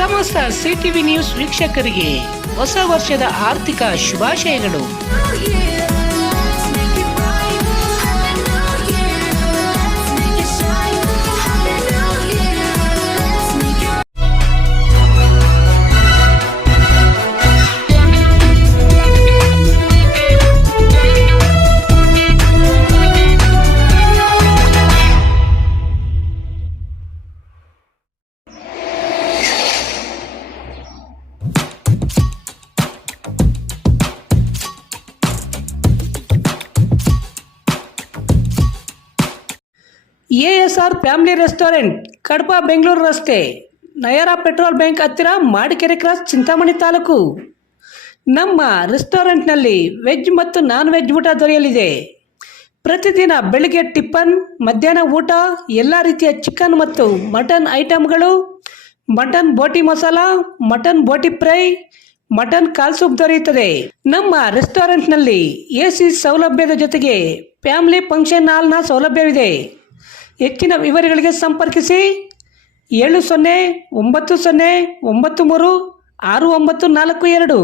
ಸಮಸ್ತ CTV news ವೀಕ್ಷಕರಿಗೆ ಹೊಸ ವರ್ಷದ ಆರ್ಥಿಕ ಶುಭಾಶಯಗಳು. ASR family restaurant, Kadapa, Bengaluru ರಸ್ತೆ, ನಯರಾ ಪೆಟ್ರೋಲ್ ಬ್ಯಾಂಕ್ ಹತ್ತಿರ, ಮಾಡಿಕೆರೆ ಕ್ರಾಸ್, ಚಿಂತಾಮಣಿ ತಾಲೂಕು. ನಮ್ಮ ರೆಸ್ಟೋರೆಂಟ್ನಲ್ಲಿ ವೆಜ್ ಮತ್ತು ನಾನ್ ವೆಜ್ ಊಟ ದೊರೆಯಲಿದೆ. ಪ್ರತಿದಿನ ಬೆಳಿಗ್ಗೆ ಟಿಫನ್, ಮಧ್ಯಾಹ್ನ ಊಟ, ಎಲ್ಲ ರೀತಿಯ ಚಿಕನ್ ಮತ್ತು ಮಟನ್ ಐಟಮ್ಗಳು, mutton boti masala, mutton boti fry, mutton ಕಾಲ್ ಸೂಪ್ ದೊರೆಯುತ್ತದೆ. ನಮ್ಮ ರೆಸ್ಟೋರೆಂಟ್ನಲ್ಲಿ AC ಸೌಲಭ್ಯದ ಜೊತೆಗೆ ಫ್ಯಾಮಿಲಿ ಫಂಕ್ಷನ್ ಹಾಲ್ನ ಸೌಲಭ್ಯವಿದೆ. ಹೆಚ್ಚಿನ ವಿವರಗಳಿಗೆ ಸಂಪರ್ಕಿಸಿ 7090936942.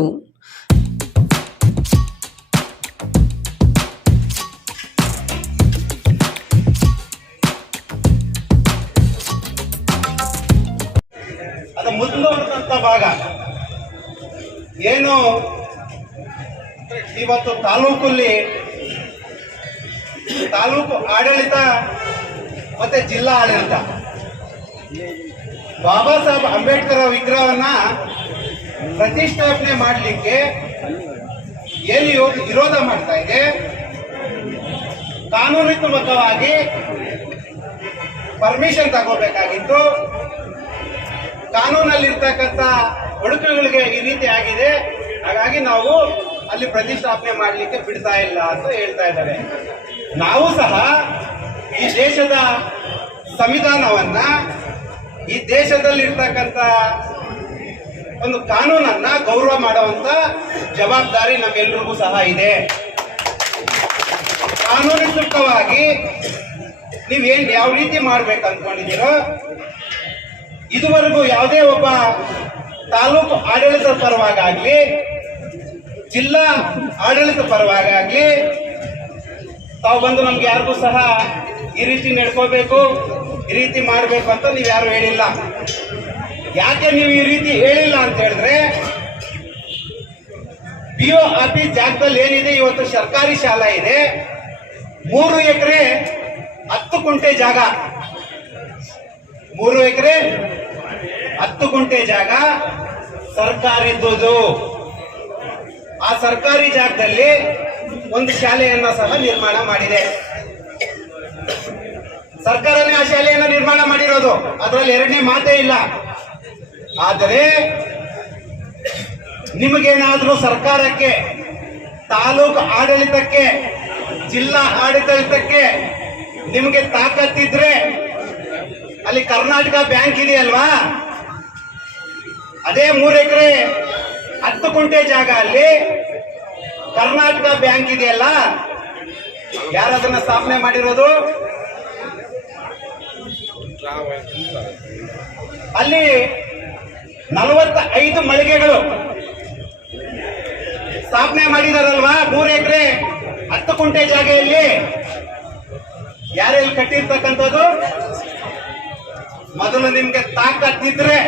ಅದು ಮುಂದುವರೆದಂಥ ಭಾಗ ಏನು ಇವತ್ತು ತಾಲೂಕು ಆಡಳಿತ ಮತ್ತೆ ಜಿಲ್ಲಾ ಆಡಳಿತ ಬಾಬಾ ಸಾಹೇಬ್ ಅಂಬೇಡ್ಕರ್ ವಿಗ್ರಹವನ್ನ ಪ್ರತಿಷ್ಠಾಪನೆ ಮಾಡಲಿಕ್ಕೆ ಏನು ವಿರೋಧ ಮಾಡ್ತಾ ಇದೆ. ಕಾನೂನಾತ್ಮಕವಾಗಿ ಪರ್ಮಿಷನ್ ತಗೋಬೇಕಾಗಿತ್ತು. ಕಾನೂನಲ್ಲಿರ್ತಕ್ಕಂಥ ಒಡಕುಗಳಿಗೆ ಈ ರೀತಿ ಆಗಿದೆ, ಹಾಗಾಗಿ ನಾವು ಅಲ್ಲಿ ಪ್ರತಿಷ್ಠಾಪನೆ ಮಾಡಲಿಕ್ಕೆ ಬಿಡ್ತಾ ಇಲ್ಲ ಅಂತ ಹೇಳ್ತಾ ಇದ್ದಾರೆ. ನಾವು ಸಹ ಈ ದೇಶದ ಸಂವಿಧಾನವನ್ನ, ಈ ದೇಶದಲ್ಲಿರ್ತಕ್ಕಂಥ ಒಂದು ಕಾನೂನನ್ನ ಗೌರವ ಮಾಡುವಂತ ಜವಾಬ್ದಾರಿ ನಮ್ಮೆಲ್ಲರಿಗೂ ಸಹ ಇದೆ. ಕಾನೂನಿಕವಾಗಿ ನೀವೇನ್ ಯಾವ ರೀತಿ ಮಾಡ್ಬೇಕು ಅಂದ್ಕೊಂಡಿದ್ದೀರೋ, ಇದುವರೆಗೂ ಯಾವುದೇ ಒಬ್ಬ ತಾಲೂಕು ಆಡಳಿತ ಪರವಾಗಲಿ, ಜಿಲ್ಲಾ ಆಡಳಿತ ಪರವಾಗಲಿ ತಾವು ಬಂದು ನಮ್ಗೆ ಯಾರಿಗೂ ಸಹ ಈ ರೀತಿ ನಡ್ಕೋಬೇಕು, ಈ ರೀತಿ ಮಾಡಬೇಕು ಅಂತ ನೀವು ಯಾರು ಹೇಳಿಲ್ಲ. ಯಾಕೆ ನೀವು ಈ ರೀತಿ ಹೇಳಿಲ್ಲ ಅಂತ ಹೇಳಿದ್ರೆ, BO ಆಫೀಸ್ ಜಾಗದಲ್ಲಿ ಏನಿದೆ, ಇವತ್ತು ಸರ್ಕಾರಿ ಶಾಲಾ ಇದೆ, 3 ಎಕರೆ 10 ಗುಂಟೆ ಜಾಗ, 3 ಎಕರೆ 10 ಗುಂಟೆ ಜಾಗ ಸರ್ಕಾರಿದ್ದು. ಆ ಸರ್ಕಾರಿ ಜಾಗದಲ್ಲಿ ಒಂದು ಶಾಲೆಯನ್ನ ಸಹ ನಿರ್ಮಾಣ ಮಾಡಿದೆ. ಸರ್ಕಾರನೇ ಆ ಶಾಲೆಯನ್ನ ನಿರ್ಮಾಣ ಮಾಡಿರೋದು, ಅದರಲ್ಲಿ ಎರಡನೇ ಮಾತೇ ಇಲ್ಲ. ಆದರೆ ನಿಮಗೇನಾದ್ರೂ ಸರ್ಕಾರಕ್ಕೆ, ತಾಲೂಕು ಆಡಳಿತಕ್ಕೆ, ಜಿಲ್ಲಾ ಆಡಳಿತಕ್ಕೆ ನಿಮಗೆ ತಾಕತ್ತಿದ್ರೆ, ಅಲ್ಲಿ ಕರ್ನಾಟಕ ಬ್ಯಾಂಕ್ ಇದೆಯಲ್ವಾ, ಅದೇ 3 ಎಕರೆ 10 ಗುಂಟೆ ಜಾಗ ಅಲ್ಲಿ ಕರ್ನಾಟಕ ಬ್ಯಾಂಕ್ ಇದೆಯಲ್ಲ, ಯಾರದನ್ನ ಸ್ಥಾಪನೆ ಮಾಡಿರೋದು? ಅಲ್ಲಿ 45 ಮಳಿಗೆಗಳು ಸ್ಥಾಪನೆ ಮಾಡಿದಾರಲ್ವಾ, 3 ಎಕರೆ 10 ಗುಂಟೆ ಜಾಗೆಯಲ್ಲಿ. ಯಾರೆಲ್ಲಿ ಕಟ್ಟಿರ್ತಕ್ಕಂಥದ್ದು? ಮೊದಲು ನಿಮ್ಗೆ ತಾಕತ್ತಿದ್ರೆ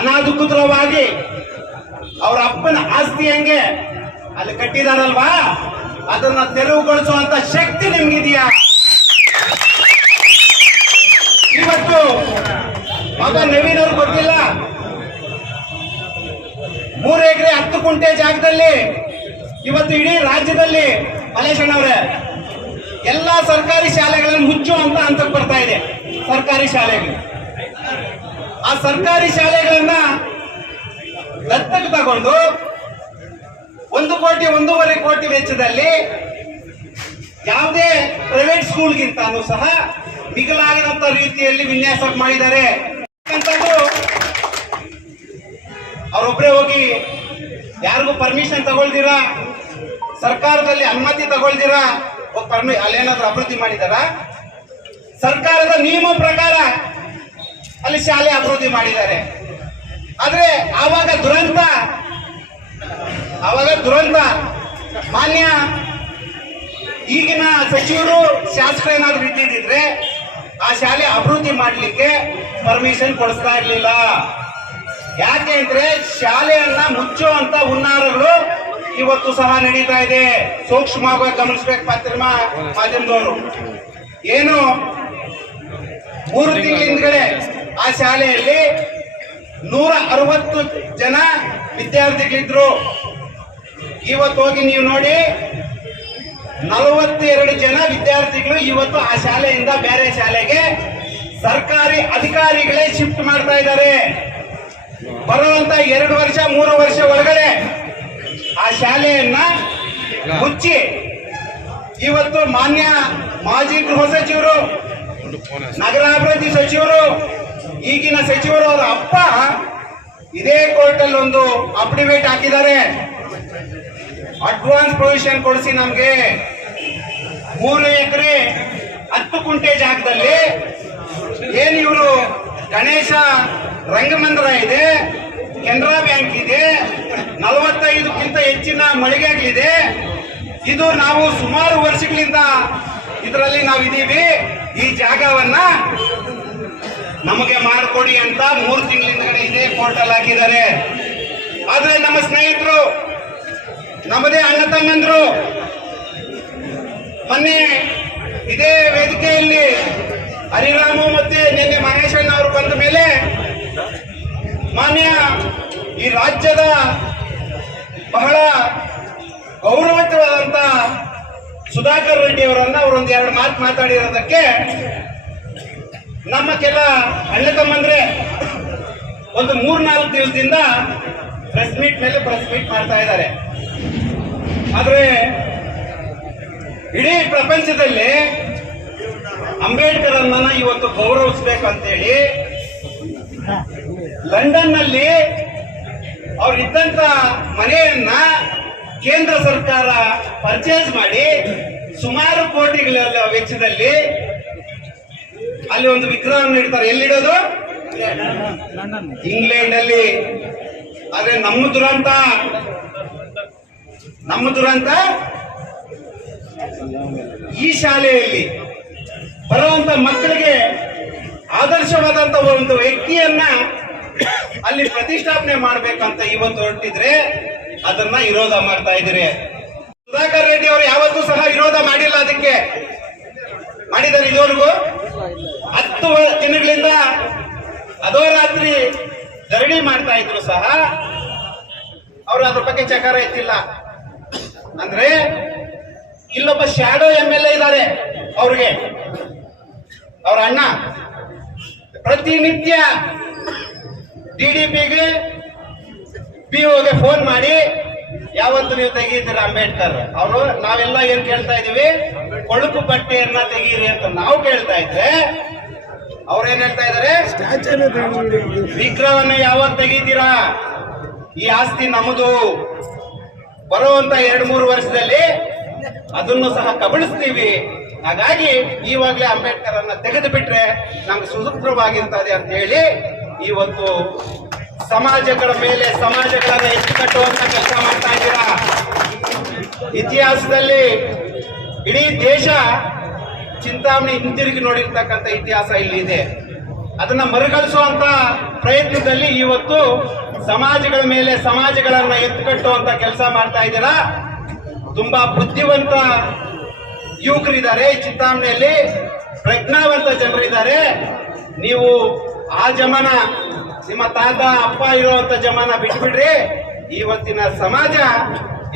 ಅನಾಧಿಕೃತವಾಗಿ ಅವ್ರ ಅಪ್ಪನ ಆಸ್ತಿ ಹೆಂಗೆ ಅಲ್ಲಿ ಕಟ್ಟಿದಾರಲ್ವಾ, ಅದನ್ನ ತೆರವುಗೊಳಿಸುವಂತ ಶಕ್ತಿ ನಿಮ್ಗಿದೆಯಾ? ಇವತ್ತು ಮಗ ನವೀನ್ ಅವ್ರು ಗೊತ್ತಿಲ್ಲ, 3 ಎಕರೆ 10 ಗುಂಟೆ ಜಾಗದಲ್ಲಿ ಇವತ್ತು ಇಡೀ ರಾಜ್ಯದಲ್ಲಿ ಮಲೇಶಣ್ಣವ್ರೆ ಎಲ್ಲಾ ಸರ್ಕಾರಿ ಶಾಲೆಗಳನ್ನು ಮುಚ್ಚುವಂತ ಹಂತಕ್ಕೆ ಬರ್ತಾ ಇದೆ. ಸರ್ಕಾರಿ ಶಾಲೆಗಳು, ಆ ಸರ್ಕಾರಿ ಶಾಲೆಗಳನ್ನ ದತ್ತಕ್ಕೆ ತಗೊಂಡು 1 ಕೋಟಿ 1.5 ಕೋಟಿ ವೆಚ್ಚದಲ್ಲಿ ಯಾವುದೇ ಪ್ರೈವೇಟ್ ಸ್ಕೂಲ್ಗಿಂತಾನು ಸಹ ಮಿಗಿಲಾಗದಂತ ರೀತಿಯಲ್ಲಿ ವಿನ್ಯಾಸ ಮಾಡಿದ್ದಾರೆ. ಅವರೊಬ್ಬರೇ ಹೋಗಿ ಯಾರಿಗೂ ಪರ್ಮಿಷನ್ ತಗೊಳ್ದಿರಾ, ಸರ್ಕಾರದಲ್ಲಿ ಅನುಮತಿ ತಗೊಳ್ದಿರಾ ಅಲ್ಲೇನಾದ್ರೂ ಅಭಿವೃದ್ಧಿ ಮಾಡಿದಾರ? ಸರ್ಕಾರದ ನಿಯಮ ಪ್ರಕಾರ ಅಲ್ಲಿ ಶಾಲೆ ಅಭಿವೃದ್ಧಿ ಮಾಡಿದ್ದಾರೆ. ಆದ್ರೆ ಆವಾಗ ದುರಂತ ಮಾನ್ಯ ಈಗಿನ ಸಚಿವರು ಶಾಸಕರು ಏನಾದ್ರು ಇದ್ದಿದ್ರೆ ಆ ಶಾಲೆ ಅಭಿವೃದ್ಧಿ ಮಾಡಲಿಕ್ಕೆ ಪರ್ಮಿಷನ್ ಕೊಡಿಸ್ತಾ ಇರ್ಲಿಲ್ಲ. ಯಾಕೆ ಅಂದ್ರೆ ಶಾಲೆಯನ್ನ ಮುಚ್ಚುವಂತ ಹುನ್ನಾರಗಳು ಇವತ್ತು ಸಹ ನಡೀತಾ ಇದೆ. ಸೂಕ್ಷ್ಮವಾಗಿ ಗಮನಿಸಬೇಕು ಮಾಧ್ಯಮದವರು. ಏನು 3 ತಿಂಗಳ ಹಿಂದ್ಗಡೆ ಆ ಶಾಲೆಯಲ್ಲಿ 160 ಜನ ವಿದ್ಯಾರ್ಥಿಗಳಿದ್ರು. ಇವತ್ತು ಹೋಗಿ ನೀವು ನೋಡಿ 42 ಜನ ವಿದ್ಯಾರ್ಥಿಗಳು ಇವತ್ತು ಆ ಶಾಲೆಯಿಂದ ಬೇರೆ ಶಾಲೆಗೆ ಸರ್ಕಾರಿ ಅಧಿಕಾರಿಗಳೇ ಶಿಫ್ಟ್ ಮಾಡ್ತಾ ಇದ್ದಾರೆ. ಬರುವಂತ 2 ವರ್ಷ 3 ವರ್ಷ ಒಳಗಡೆ ಆ ಶಾಲೆಯನ್ನ ಮುಚ್ಚಿ ಇವತ್ತು ಮಾನ್ಯ ಮಾಜಿ ಗೃಹ ಸಚಿವರು, ನಗರಾಭಿವೃದ್ಧಿ ಸಚಿವರು, ಈಗಿನ ಸಚಿವರು ಅವರ ಅಪ್ಪ ಇದೇ ಕೋರ್ಟ್ ಅಲ್ಲಿ ಒಂದು ಅಫಿಡವಿಟ್ ಹಾಕಿದ್ದಾರೆ. ಅಡ್ವಾನ್ಸ್ ಪ್ರೊವಿಷನ್ ಕೊಡಿಸಿ ನಮ್ಗೆ 3 ಎಕರೆ 10 ಕುಂಟೆ ಜಾಗದಲ್ಲಿ ಏನ್ ಇವರು ಗಣೇಶ ರಂಗಮಂದಿರ ಇದೆ, ಕೆನರಾ ಬ್ಯಾಂಕ್ ಇದೆ, 45ಕ್ಕಿಂತ ಹೆಚ್ಚಿನ ಮಳಿಗೆಗಳಿದೆ. ಇದು ನಾವು ಸುಮಾರು ವರ್ಷಗಳಿಂದ ಇದರಲ್ಲಿ ನಾವು ಇದೀವಿ. ಈ ಜಾಗವನ್ನ ನಮಗೆ ಮಾಡಿಕೊಡಿ ಅಂತ 3 ತಿಂಗಳಿಂದ ಇದೇ ಕೋರ್ಟಲ್ ಹಾಕಿದ್ದಾರೆ. ಆದ್ರೆ ನಮ್ಮ ಸ್ನೇಹಿತರು, ನಮ್ಮದೇ ಅಣ್ಣ ತಮ್ಮಂದ್ರು ಮೊನ್ನೆ ಇದೇ ವೇದಿಕೆಯಲ್ಲಿ ಹರಿರಾಮು ಮತ್ತೆ ನಿನ್ನೆ ಮಹೇಶಣ್ಣ ಅವರು ಬಂದ ಮೇಲೆ ಮಾನ್ಯ ಈ ರಾಜ್ಯದ ಬಹಳ ಗೌರವಯುತವಾದಂತ ಸುಧಾಕರ್ ರೆಡ್ಡಿ ಅವರನ್ನ ಅವರೊಂದು 2 ಮಾತು ಮಾತಾಡಿರೋದಕ್ಕೆ ನಮ್ಮ ಕೆಲ ಅಣ್ಣ ತಮ್ಮಂದ್ರೆ ಒಂದು 3-4 ದಿವಸದಿಂದ ಪ್ರೆಸ್ ಮೀಟ್ ಮೇಲೆ ಪ್ರೆಸ್ ಮೀಟ್ ಮಾಡ್ತಾ ಇದ್ದಾರೆ. ಆದ್ರೆ ಇಡೀ ಪ್ರಪಂಚದಲ್ಲಿ ಅಂಬೇಡ್ಕರ್ ಅನ್ನ ಇವತ್ತು ಗೌರವಿಸಬೇಕಂತೇಳಿ ಲಂಡನ್ ನಲ್ಲಿ ಅವ್ರಿದ್ದಂತ ಮನೆಯನ್ನ ಕೇಂದ್ರ ಸರ್ಕಾರ ಪರ್ಚೇಸ್ ಮಾಡಿ ಸುಮಾರು ಕೋಟಿಗಳ ವೆಚ್ಚದಲ್ಲಿ ಅಲ್ಲಿ ಒಂದು ವಿಗ್ರಹವನ್ನು ಇಡ್ತಾರೆ. ಎಲ್ಲಿಡೋದು? ಇಂಗ್ಲೆಂಡ್ ಅಲ್ಲಿ. ಆದ್ರೆ ನಮ್ಮ ದುರಂತ ಈ ಶಾಲೆಯಲ್ಲಿ ಬರುವಂತ ಮಕ್ಕಳಿಗೆ ಆದರ್ಶವಾದಂತ ಒಂದು ವ್ಯಕ್ತಿಯನ್ನ ಅಲ್ಲಿ ಪ್ರತಿಷ್ಠಾಪನೆ ಮಾಡ್ಬೇಕಂತ ಇವತ್ತು ಹೊರಟಿದ್ರೆ ಅದನ್ನ ವಿರೋಧ ಮಾಡ್ತಾ ಇದ್ದೀರಿ. ಸುಧಾಕರ್ ರೆಡ್ಡಿ ಅವರು ಯಾವತ್ತೂ ಸಹ ವಿರೋಧ ಮಾಡಿಲ್ಲ. ಅದಕ್ಕೆ ಮಾಡಿದ್ದಾರೆ ಇದುವರೆಗೂ 10 ದಿನಗಳಿಂದ ಅಧೋರಾತ್ರಿ ಧರಣಿ ಮಾಡ್ತಾ ಇದ್ರು ಸಹ ಅವರು ಅದ್ರ ಬಗ್ಗೆ ಚಕಾರ ಎತ್ತಿಲ್ಲ. ಅಂದ್ರೆ ಇಲ್ಲೊಬ್ಬ ಶ್ಯಾಡೋ MLA ಇದ್ದಾರೆ. ಅವ್ರಿಗೆ ಅವ್ರ ಅಣ್ಣ ಪ್ರತಿನಿತ್ಯ DDPಗೆ POಗೆ ಫೋನ್ ಮಾಡಿ ಯಾವತ್ತು ನೀವು ತೆಗೀತೀರ ಅಂಬೇಡ್ಕರ್ ಅವರು, ನಾವೆಲ್ಲ ಏನ್ ಕೇಳ್ತಾ ಇದೀವಿ, ಕೊಳುಕು ಬಟ್ಟೆಯನ್ನ ತೆಗೀರಿ ಅಂತ ನಾವು ಕೇಳ್ತಾ ಇದ್ರೆ ಅವ್ರೇನ್ ಹೇಳ್ತಾ ಇದಾರೆ, ವಿಗ್ರಹವನ್ನ ಯಾವತ್ತು ತೆಗೀತೀರಾ, ಈ ಆಸ್ತಿ ನಮ್ಮದು, ಬರುವಂತ 2-3 ವರ್ಷದಲ್ಲಿ ಅದನ್ನು ಸಹ ಕಬಳಿಸ್ತೀವಿ, ಹಾಗಾಗಿ ಈವಾಗಲೇ ಅಂಬೇಡ್ಕರ್ ಅನ್ನ ತೆಗೆದು ಬಿಟ್ರೆ ನಮ್ಗೆ ಸುಸೂತ್ರವಾಗಿರ್ತದೆ ಅಂತ ಹೇಳಿ ಇವತ್ತು ಸಮಾಜಗಳ ಮೇಲೆ ಸಮಾಜಗಳನ್ನ ಎತ್ತು ಕಟ್ಟುವಂತ ಕೆಲಸ ಮಾಡ್ತಾ ಇದ್ದೀರಾ. ಇತಿಹಾಸದಲ್ಲಿ ಇಡೀ ದೇಶ ಚಿಂತಾಮಣಿ ಹಿಂತಿರುಗಿ ನೋಡಿರ್ತಕ್ಕಂಥ ಇತಿಹಾಸ ಇಲ್ಲಿ ಇದೆ. ಅದನ್ನ ಮರುಕಳಿಸುವಂತ ಪ್ರಯತ್ನದಲ್ಲಿ ಇವತ್ತು ಸಮಾಜಗಳ ಮೇಲೆ ಸಮಾಜಗಳನ್ನ ಎತ್ತು ಕಟ್ಟುವಂತ ಕೆಲಸ ಮಾಡ್ತಾ ಇದ್ದೀರಾ. ತುಂಬಾ ಬುದ್ಧಿವಂತ ಯುವಕರಿದ್ದಾರೆ ಈ ಚಿಂತಾಮಣಿಯಲ್ಲಿ, ಪ್ರಜ್ಞಾವಂತ ಜನರಿದ್ದಾರೆ. ನೀವು ಆ ಜಮಾನ, ನಿಮ್ಮ ತಾತ ಅಪ್ಪ ಇರುವಂತ ಜಮಾನ ಬಿಟ್ಬಿಡ್ರಿ. ಇವತ್ತಿನ ಸಮಾಜ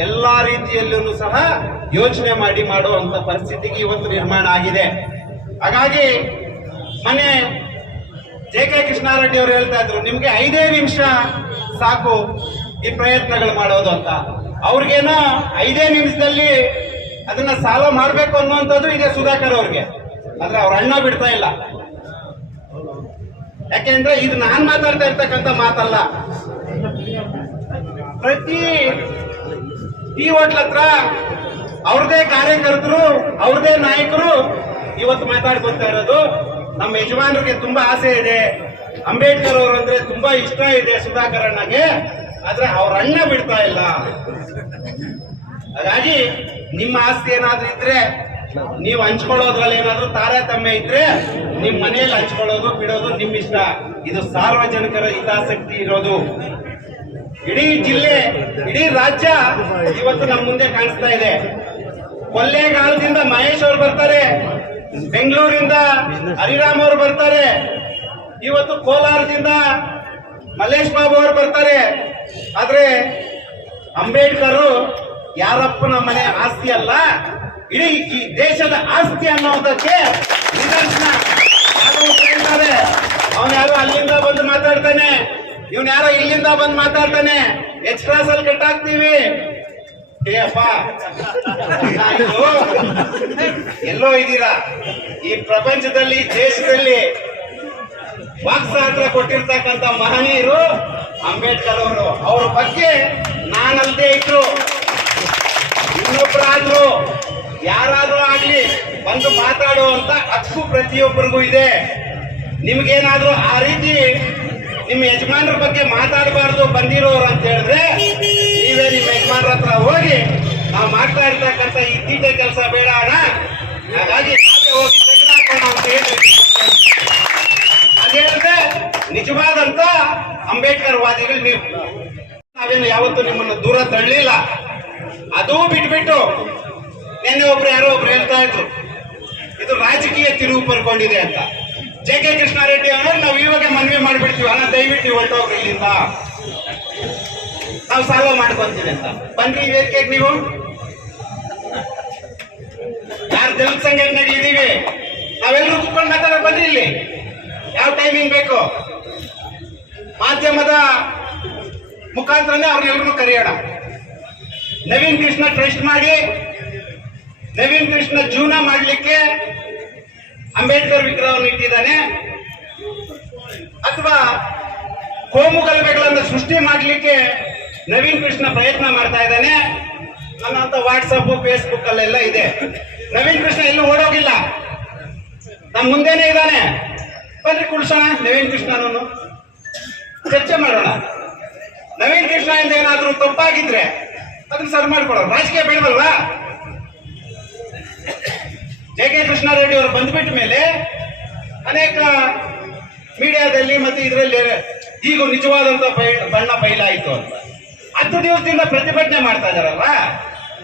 ಎಲ್ಲಾ ರೀತಿಯಲ್ಲೂ ಸಹ ಯೋಚನೆ ಮಾಡಿ ಮಾಡುವಂತ ಪರಿಸ್ಥಿತಿಗೆ ಇವತ್ತು ನಿರ್ಮಾಣ ಆಗಿದೆ. ಹಾಗಾಗಿ ಮೊನ್ನೆ JK ಕೃಷ್ಣಾರೆಡ್ಡಿ ಅವರು ಹೇಳ್ತಾ ಇದ್ರು, ನಿಮ್ಗೆ 5 ನಿಮಿಷ ಸಾಕು ಈ ಪ್ರಯತ್ನಗಳು ಮಾಡೋದು ಅಂತ. ಅವ್ರಿಗೇನೋ 5 ನಿಮಿಷದಲ್ಲಿ ಅದನ್ನ ಸಾಲ್ವ್ ಮಾಡ್ಬೇಕು ಅನ್ನುವಂಥದ್ದು ಇದೆ ಸುಧಾಕರ್ ಅವ್ರಿಗೆ. ಆದ್ರೆ ಅವ್ರ ಅಣ್ಣ ಬಿಡ್ತಾ ಇಲ್ಲ. ಯಾಕೆಂದ್ರೆ ಇದು ನಾನ್ ಮಾತಾಡ್ತಾ ಇರ್ತಕ್ಕಂಥ ಮಾತಲ್ಲ. ಪ್ರತಿ ಟೀ ಹೋಟ್ಲ್ ಹತ್ರ ಅವ್ರದೇ ಕಾರ್ಯಕರ್ತರು, ಅವ್ರದೇ ನಾಯಕರು ಇವತ್ತು ಮಾತಾಡ್ಕೊತಾ ಇರೋದು. ನಮ್ಮ ಯಜಮಾನರಿಗೆ ತುಂಬಾ ಆಸೆ ಇದೆ, ಅಂಬೇಡ್ಕರ್ ಅವರು ಅಂದ್ರೆ ತುಂಬಾ ಇಷ್ಟ ಇದೆ ಸುಧಾಕರ್ ಅಣ್ಣಗೆ, ಆದ್ರೆ ಅವ್ರ ಅಣ್ಣ ಬಿಡ್ತಾ ಇಲ್ಲ. ಹಾಗಾಗಿ ನಿಮ್ಮ ಆಸ್ತಿ ಏನಾದ್ರೂ ಇದ್ರೆ ನೀವು ಹಂಚ್ಕೊಳ್ಳೋದ್ರಲ್ಲಿ ಏನಾದ್ರೂ ತಾರತಮ್ಯ ಇದ್ರೆ ನಿಮ್ ಮನೆಯಲ್ಲಿ ಹಂಚ್ಕೊಳ್ಳೋದು ಬಿಡೋದು ನಿಮ್ ಇಷ್ಟ. ಇದು ಸಾರ್ವಜನಿಕರ ಹಿತಾಸಕ್ತಿ ಇರೋದು. ಇಡೀ ಜಿಲ್ಲೆ, ಇಡೀ ರಾಜ್ಯ ಇವತ್ತು ನಮ್ಮ ಮುಂದೆ ಕಾಣಿಸ್ತಾ ಇದೆ. ಕೊಳ್ಳೇಗಾಲದಿಂದ ಮಹೇಶ್ ಅವರು ಬರ್ತಾರೆ, ಬೆಂಗಳೂರಿಂದ ಹರಿರಾಮ್ ಅವರು ಬರ್ತಾರೆ, ಇವತ್ತು ಕೋಲಾರದಿಂದ ಮಲ್ಲೇಶ್ ಬಾಬು ಅವರು ಬರ್ತಾರೆ. ಆದ್ರೆ ಅಂಬೇಡ್ಕರ್ ಯಾರಪ್ಪನ ಮನೆ ಆಸ್ತಿ ಅಲ್ಲ, ಇಡೀ ಈ ದೇಶದ ಆಸ್ತಿ ಅನ್ನೋದಕ್ಕೆ ನಿದರ್ಶನ. ಹೇಳ್ತಾರೆ, ಅವನ್ ಯಾರೋ ಅಲ್ಲಿಂದ ಬಂದು ಮಾತಾಡ್ತಾನೆ, ಇವನ್ ಯಾರೋ ಇಲ್ಲಿಂದ ಬಂದು ಮಾತಾಡ್ತಾನೆ, ಎಕ್ಸ್ಟ್ರಾಸ್ ಅಲ್ಲಿ ಕಟ್ಟಾಕ್ತೀವಿ. ಅಪ್ಪ ಎಲ್ಲೋ ಇದ್ದೀರಾ ಈ ಪ್ರಪಂಚದಲ್ಲಿ, ದೇಶದಲ್ಲಿ ವಾಕ್ಸ್ವಾತಂತ್ರ್ಯ ಕೊಟ್ಟಿರ್ತಕ್ಕಂಥ ಮಹನೀಯರು ಅಂಬೇಡ್ಕರ್ ಅವರು. ಅವ್ರ ಬಗ್ಗೆ ನಾನಲ್ದೇ ಇದ್ರು ಇನ್ನೊಬ್ಬರಾದ್ರು ಯಾರಾದ್ರೂ ಆಗ್ಲಿ ಬಂದು ಮಾತಾಡುವಂತ ಹಕ್ಕು ಪ್ರತಿಯೊಬ್ಬರಿಗೂ ಇದೆ. ನಿಮ್ಗೇನಾದ್ರೂ ಆ ರೀತಿ ನಿಮ್ಮ ಯಜಮಾನ್ರ ಬಗ್ಗೆ ಮಾತಾಡಬಾರ್ದು ಬಂದಿರೋರು ಅಂತ ಹೇಳಿದ್ರೆ ನೀವೇ ನಿಮ್ಮ ಯಜಮಾನ್ರ ಹತ್ರ ಹೋಗಿ ನಾವು ಮಾಡ್ತಾ ಇರ್ತಕ್ಕಂಥ ಈ ತೀಟೆ ಕೆಲಸ ಬೇಡ ಅಣ್ಣ, ಹಾಗಾಗಿ ನಾವೇ ಹೋಗಿ ತೆಗೆದಾಕೋಣ ಅಂತ ಹೇಳಿ ಅದೇಳಿದ್ರೆ ನಿಜವಾದಂತ ಅಂಬೇಡ್ಕರ್ ವಾದಿಗಳು ನೀವು. ನಾವೇನು ಯಾವತ್ತೂ ನಿಮ್ಮನ್ನು ದೂರ ತಳ್ಳಿಲ್ಲ. ಅದೂ ಬಿಟ್ಬಿಟ್ಟು ನಿನ್ನೆ ಯಾರೋ ಒಬ್ರು ಹೇಳ್ತಾ ಇದ್ರು ಇದು ರಾಜಕೀಯ ತಿರುವು ಪಡ್ಕೊಂಡಿದೆ ಅಂತ. JK ಕೃಷ್ಣಾರೆಡ್ಡಿ ಅವರು ನಾವು ಇವಾಗ ಮನವಿ ಮಾಡ್ಬಿಡ್ತೀವಿ, ಅಣ್ಣ ದಯವಿಟ್ಟು ನೀವು ಹೊರಟೋಗ್ರಿ ಇಲ್ಲಿಂದ, ನಾವು ಸಾಲ್ವ್ ಮಾಡ್ಕೊಂತೀವಿ ಅಂತ. ಬನ್ರಿ ವೇದಿಕೆಗೆ ನೀವು ಯಾರು ದಲಿತ ಸಂಘಟನೆಗೆ ಇದೀವಿ ನಾವೆಲ್ಲರೂ ಕುತ್ಕೊಂಡು ಮಾತಾಡೋ ಬನ್ರಿ ಇಲ್ಲಿ. ಯಾವ ಟೈಮಿಂಗ್ ಬೇಕು ಮಾಧ್ಯಮದ ಮುಖಾಂತರನೇ ಅವ್ರಿಗೆಲ್ಲರೂ ಕರೆಯೋಣ. ನವೀನ್ ಕೃಷ್ಣ ಟ್ರಸ್ಟ್ ಮಾಡಿ ನವೀನ್ ಕೃಷ್ಣ ಜೀವನ ಮಾಡಲಿಕ್ಕೆ ಅಂಬೇಡ್ಕರ್ ವಿಗ್ರಹವನ್ನು ಇಟ್ಟಿದ್ದಾನೆ, ಅಥವಾ ಕೋಮು ಗಲಭೆಗಳನ್ನು ಸೃಷ್ಟಿ ಮಾಡಲಿಕ್ಕೆ ನವೀನ್ ಕೃಷ್ಣ ಪ್ರಯತ್ನ ಮಾಡ್ತಾ ಇದ್ದಾನೆ ಅನ್ನೋಂಥ ವಾಟ್ಸಪ್ ಫೇಸ್ಬುಕ್ ಅಲ್ಲೆಲ್ಲ ಇದೆ. ನವೀನ್ ಕೃಷ್ಣ ಎಲ್ಲೂ ಓಡೋಗಿಲ್ಲ, ನಮ್ಮ ಮುಂದೆನೆ ಇದ್ದಾನೆ. ಬನ್ರಿ ಕುಳ್ಸೋಣ ನವೀನ್ ಕೃಷ್ಣನನ್ನು, ಚರ್ಚೆ ಮಾಡೋಣ. ನವೀನ್ ಕೃಷ್ಣ ಇಂದ ಏನಾದ್ರೂ ತಪ್ಪಾಗಿದ್ರೆ ಅದನ್ನ ಸರಿ ಮಾಡ್ಕೊಡೋಣ. ರಾಜಕೀಯ ಬೇಡವಲ್ವಾ? JK ಕೃಷ್ಣಾರೆಡ್ಡಿ ಅವರು ಬಂದ್ಬಿಟ್ಟ ಮೇಲೆ ಅನೇಕ ಮೀಡಿಯಾದಲ್ಲಿ ಮತ್ತೆ ಇದರಲ್ಲಿ ಈಗ ನಿಜವಾದಂತ ಬಣ್ಣ ಬಯಲಾಯಿತು ಅಂತ 10 ದಿವಸದಿಂದ ಪ್ರತಿಭಟನೆ ಮಾಡ್ತಾ ಇದಾರಲ್ವಾ,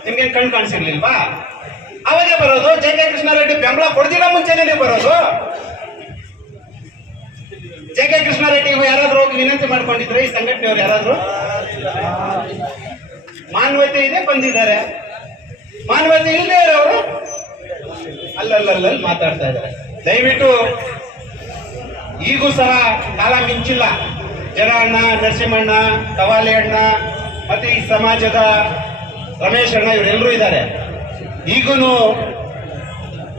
ನಿಮ್ಗೆ ಕಣ್ ಕಾಣಿಸಿರ್ಲಿಲ್ವಾ? ಅವಾಗ ಬರೋದು JK ಕೃಷ್ಣಾರೆಡ್ಡಿ ಬೆಂಬಲ ಕೊಡ್ದಿರೋ ಮುಂಚೆನೇ ಬರೋದು. JK ಕೃಷ್ಣಾರೆಡ್ಡಿ ಯಾರಾದ್ರೂ ಹೋಗಿ ವಿನಂತಿ ಮಾಡ್ಕೊಂಡಿದ್ರೆ ಈ ಸಂಘಟನೆಯವರು ಯಾರಾದ್ರೂ ಮಾನವತೆ ಇದೆ ಬಂದಿದ್ದಾರೆ, ಮಾನವತೆ ಇಲ್ಲದೆ ಇರೋರು ಅಲ್ಲಲ್ಲಿ ಮಾತಾಡ್ತಾ ಇದ್ದಾರೆ. ದಯವಿಟ್ಟು ಈಗೂ ಸಹ ಕಾಲ ಮಿಂಚಿಲ್ಲ. ಜನ ಅಣ್ಣ, ನರಸಿಂಹಣ್ಣ, ಕವಾಲೆ ಅಣ್ಣ, ಮತ್ತೆ ಈ ಸಮಾಜದ ರಮೇಶ್ ಅಣ್ಣ ಇವರೆಲ್ಲರೂ ಇದ್ದಾರೆ. ಈಗೂನು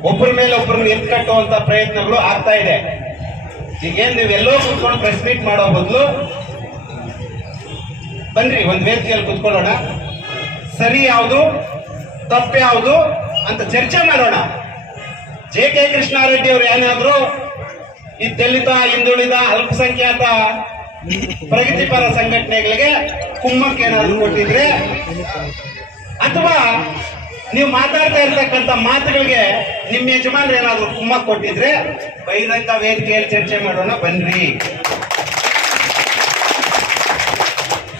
ಒಬ್ಬರ ಮೇಲೆ ಒಬ್ಬರನ್ನು ಎತ್ಕಟ್ಟುವಂತ ಪ್ರಯತ್ನಗಳು ಆಗ್ತಾ ಇದೆ. ಈಗೇನ್ ನೀವೆಲ್ಲೋ ಕುತ್ಕೊಂಡು ಪ್ರೆಸ್ ಮೀಟ್ ಮಾಡೋ ಬದಲು ಬನ್ರಿ ಒಂದ್ ವೇದಿಕೆಯಲ್ಲಿ ಕುತ್ಕೊಳ್ಳೋಣ, ಸರಿ ಯಾವುದು ತಪ್ಪು ಯಾವುದು ಅಂತ ಚರ್ಚೆ ಮಾಡೋಣ. JK ಕೃಷ್ಣಾರೆಡ್ಡಿ ಅವರು ಏನಾದ್ರು ಈ ದಲಿತ, ಹಿಂದುಳಿದ, ಅಲ್ಪಸಂಖ್ಯಾತ ಪ್ರಗತಿಪರ ಸಂಘಟನೆಗಳಿಗೆ ಕುಮ್ಮಕ್ಕೆ ಏನಾದ್ರು ಕೊಟ್ಟಿದ್ರೆ, ಅಥವಾ ನೀವು ಮಾತಾಡ್ತಾ ಇರ್ತಕ್ಕಂಥ ಮಾತುಗಳಿಗೆ ನಿಮ್ಮ ಯಜಮಾನ್ರು ಏನಾದ್ರು ಕುಮ್ಮಕ್ಕೆ ಕೊಟ್ಟಿದ್ರೆ ಬಹಿರಂಗ ವೇದಿಕೆಯಲ್ಲಿ ಚರ್ಚೆ ಮಾಡೋಣ ಬನ್ರಿ.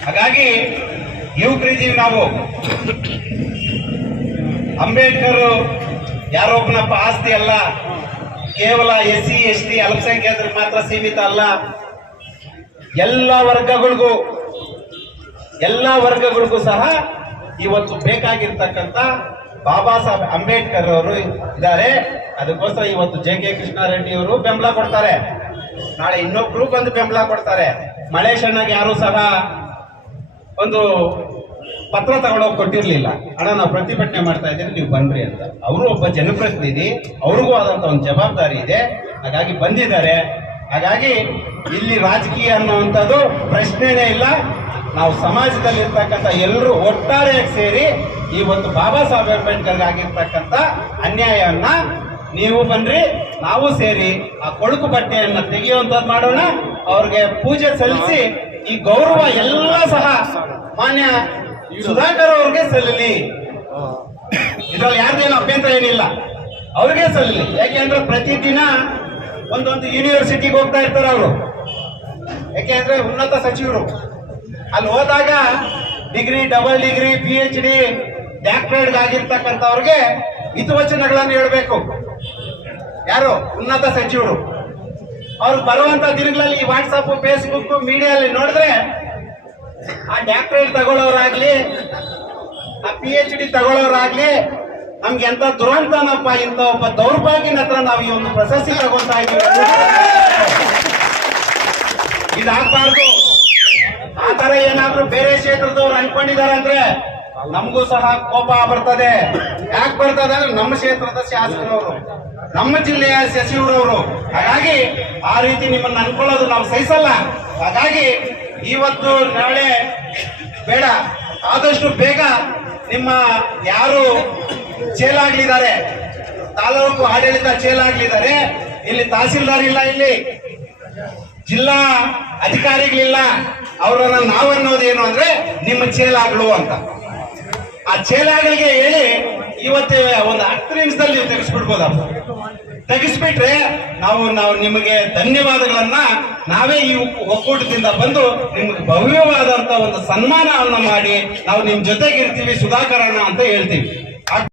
ಹಾಗಾಗಿ ಯುವಕರಿದ್ದೀವಿ ನಾವು. ಅಂಬೇಡ್ಕರ್ ಯಾರೊಬ್ಬನಪ್ಪ ಆಸ್ತಿ ಅಲ್ಲ, ಕೇವಲ SC ST ಅಲ್ಪಸಂಖ್ಯಾತರಿಗೆ ಮಾತ್ರ ಸೀಮಿತ ಅಲ್ಲ, ಎಲ್ಲ ವರ್ಗಗಳಿಗೂ ಸಹ ಇವತ್ತು ಬೇಕಾಗಿರ್ತಕ್ಕಂಥ ಬಾಬಾ ಸಾಹೇಬ್ ಅಂಬೇಡ್ಕರ್ ಅವರು ಇದ್ದಾರೆ. ಅದಕ್ಕೋಸ್ಕರ ಇವತ್ತು JK ಕೃಷ್ಣಾರೆಡ್ಡಿ ಅವರು ಬೆಂಬಲ ಕೊಡ್ತಾರೆ, ನಾಳೆ ಇನ್ನೊಬ್ರು ಬಂದು ಬೆಂಬಲ ಕೊಡ್ತಾರೆ. ಮಳೇಶ್ ಅಣ್ಣಗೆ ಯಾರು ಸಹ ಒಂದು ಪತ್ರ ತಗೊಂಡೋಗಿ ಕೊಟ್ಟಿರ್ಲಿಲ್ಲ, ಅಣ್ಣ ನಾವು ಪ್ರತಿಭಟನೆ ಮಾಡ್ತಾ ಇದ್ದೇವೆ ನೀವು ಬನ್ರಿ ಅಂತ. ಅವರು ಒಬ್ಬ ಜನಪ್ರತಿನಿಧಿ, ಅವ್ರಿಗೂ ಆದಂತ ಒಂದು ಜವಾಬ್ದಾರಿ ಇದೆ, ಹಾಗಾಗಿ ಬಂದಿದ್ದಾರೆ. ಹಾಗಾಗಿ ಇಲ್ಲಿ ರಾಜಕೀಯ ಅನ್ನುವಂಥದ್ದು ಪ್ರಶ್ನೆನೇ ಇಲ್ಲ. ನಾವು ಸಮಾಜದಲ್ಲಿ ಇರ್ತಕ್ಕಂಥ ಎಲ್ಲರೂ ಒಟ್ಟಾರೆ ಸೇರಿ ಈ ಒಂದು ಬಾಬಾ ಸಾಹೇಬ್ ಅಂಬೇಡ್ಕರ್ ಆಗಿರ್ತಕ್ಕಂಥ ಅನ್ಯಾಯವನ್ನ ನೀವು ಬನ್ರಿ, ನಾವು ಸೇರಿ ಆ ಕೊಳುಕು ಬಟ್ಟೆಯನ್ನ ತೆಗೆಯುವಂತದ್ದು ಮಾಡೋಣ. ಅವ್ರಿಗೆ ಪೂಜೆ ಸಲ್ಲಿಸಿ ಈ ಗೌರವ ಎಲ್ಲ ಸಹ ಮಾನ್ಯ ಸುಧಾಕರ್ ಅವ್ರಿಗೆ ಸಲ್ಲಲಿ. ಇದ್ರಲ್ಲಿ ಯಾರ್ದೇನು ಅಭ್ಯಂತರ ಏನಿಲ್ಲ, ಅವ್ರಿಗೆ ಸಲ್ಲಲಿ. ಯಾಕೆಂದ್ರೆ ಪ್ರತಿದಿನ ಒಂದೊಂದು ಯೂನಿವರ್ಸಿಟಿಗೆ ಹೋಗ್ತಾ ಇರ್ತಾರೆ ಅವರು. ಯಾಕೆಂದ್ರೆ ಉನ್ನತ ಸಚಿವರು ಅಲ್ಲಿ ಹೋದಾಗ degree, double degree, PhD, doctorate ಆಗಿರ್ತಕ್ಕಂಥವ್ರಿಗೆ ಹಿತವಚನಗಳನ್ನು ಹೇಳ್ಬೇಕು. ಯಾರು ಉನ್ನತ ಸಚಿವರು ಅವ್ರು ಬರುವಂತ ದಿನಗಳಲ್ಲಿ ವಾಟ್ಸಪ್, ಫೇಸ್ಬುಕ್, ಮೀಡಿಯಲ್ಲಿ ನೋಡಿದ್ರೆ ಆ ಡಾಕ್ಟರೇಟ್ ತಗೊಳ್ಳೋರಾಗ್ಲಿ, ಆ PhD ತಗೊಳ್ಳೋರಾಗ್ಲಿ, ನಮ್ಗೆ ಎಂತ ದುರಂತನಪ್ಪ, ಇಂಥ ಒಬ್ಬ ದೌರ್ಭಾಗ್ಯನ ಹತ್ರ ನಾವು ಈ ಒಂದು ಪ್ರಶಸ್ತಿ ತಗೊಳ್ತಾ ಇದ್ದೀವಿ. ಇದಾಗಬಾರ್ದು. ಆ ತರ ಏನಾದ್ರೂ ಬೇರೆ ಕ್ಷೇತ್ರದವ್ರು ಅನ್ಕೊಂಡಿದ್ದಾರೆ ಅಂದ್ರೆ ನಮಗೂ ಸಹ ಕೋಪ ಬರ್ತದೆ. ಯಾಕೆ ಬರ್ತದೆ ಅಂದ್ರೆ ನಮ್ಮ ಕ್ಷೇತ್ರದ ಶಾಸಕರವರು, ನಮ್ಮ ಜಿಲ್ಲೆಯ ಸಚಿವರವರು. ಹಾಗಾಗಿ ಆ ರೀತಿ ನಿಮ್ಮನ್ನು ಅನ್ಕೊಳ್ಳೋದು ನಾವು ಸಹಿಸಲ್ಲ. ಹಾಗಾಗಿ ಇವತ್ತು ನಾಳೆ ಬೇಡ, ಆದಷ್ಟು ಬೇಗ ನಿಮ್ಮ ಯಾರು ಚೇಲಾಗ್ಲಿದ್ದಾರೆ, ತಾಲೂಕು ಆಡಳಿತ ಚೇಲಾಗ್ಲಿದ್ದಾರೆ, ಇಲ್ಲಿ ತಹಸೀಲ್ದಾರ್ ಇಲ್ಲ, ಇಲ್ಲಿ ಜಿಲ್ಲಾ ಅಧಿಕಾರಿಗಳಿಲ್ಲ, ಅವರನ್ನ ನಾವನ್ನೋದೇನು ಅಂದ್ರೆ ನಿಮ್ಮ ಚೇಲಾಗಳು ಅಂತ. ಆ ಚೇಲಾಗಳಿಗೆ ಹೇಳಿ ಇವತ್ತು ಒಂದು 10 ನಿಮಿಷದಲ್ಲಿ ನೀವು ತೆಗೆಸ್ಬಿಡ್ಬೋದಪ್ಪ. ತೆಗೆಸ್ಬಿಟ್ರೆ ನಾವು ನಿಮಗೆ ಧನ್ಯವಾದಗಳನ್ನ ನಾವೇ ಈ ಒಕ್ಕೂಟದಿಂದ ಬಂದು ನಿಮ್ಗೆ ಭವ್ಯವಾದಂತ ಒಂದು ಸನ್ಮಾನವನ್ನ ಮಾಡಿ ನಾವು ನಿಮ್ ಜೊತೆಗಿರ್ತೀವಿ ಸುಧಾಕರಣ ಅಂತ ಹೇಳ್ತೀವಿ.